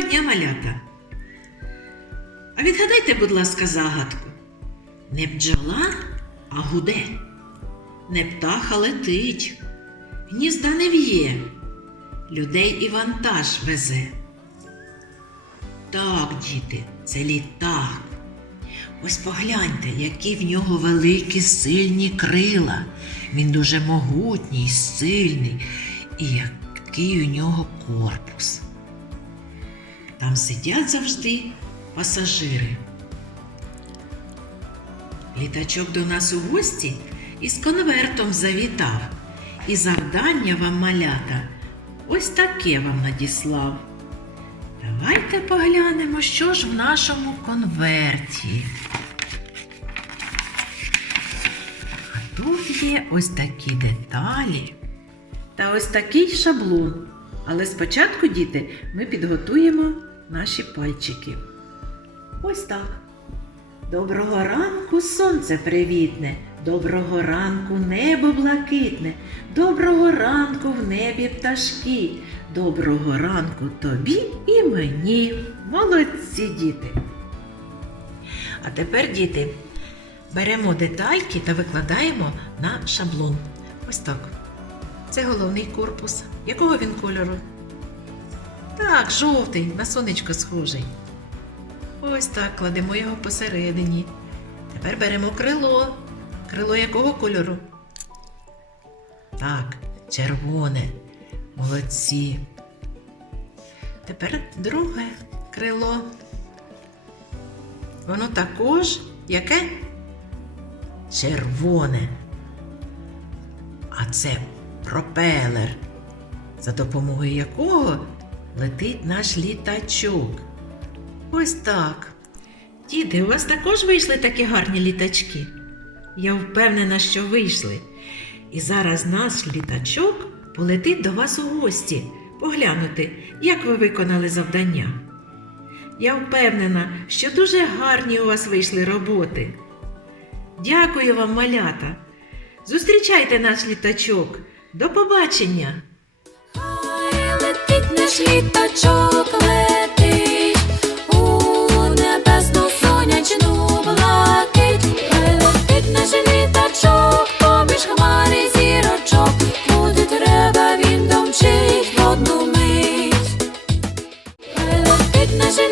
малята? А відгадайте, будь ласка, загадку. Не бджола, а гуде. Не птаха летить, гнізда не в'є, людей і вантаж везе. Так, діти, це літак. Ось погляньте, які в нього великі сильні крила. Він дуже могутній, сильний, і який у нього корпус. Там сидять завжди пасажири. Літачок до нас у гості із конвертом завітав. І завдання вам малята ось таке вам надіслав. Давайте поглянемо, що ж в нашому конверті. А тут є ось такі деталі та ось такий шаблон. Але спочатку, діти, ми підготуємо наші пальчики. Ось так. Доброго ранку, сонце привітне, доброго ранку небо блакитне, доброго ранку в небі пташки, доброго ранку тобі і мені. Молодці діти. А тепер, діти, беремо детальки та викладаємо на шаблон. Ось так. Це головний корпус. Якого він кольору? Так, жовтий, на сонечко схожий. Ось так кладемо його посередині. Тепер беремо крило. Крило якого кольору? Так, червоне. Молодці. Тепер друге крило. Воно також яке? Червоне. А це пропелер, за допомогою якого летить наш літачок. Ось так. Діти, у вас також вийшли такі гарні літачки? Я впевнена, що вийшли. І зараз наш літачок полетить до вас у гості поглянути, як ви виконали завдання. Я впевнена, що дуже гарні у вас вийшли роботи. Дякую вам, малята. Зустрічайте наш літачок. До побачення! наш літачок летить у небесну сонячну блакить, летить наш літачок, поміж хмари зірочок, куди треба він домчить в одну мить. Летить наш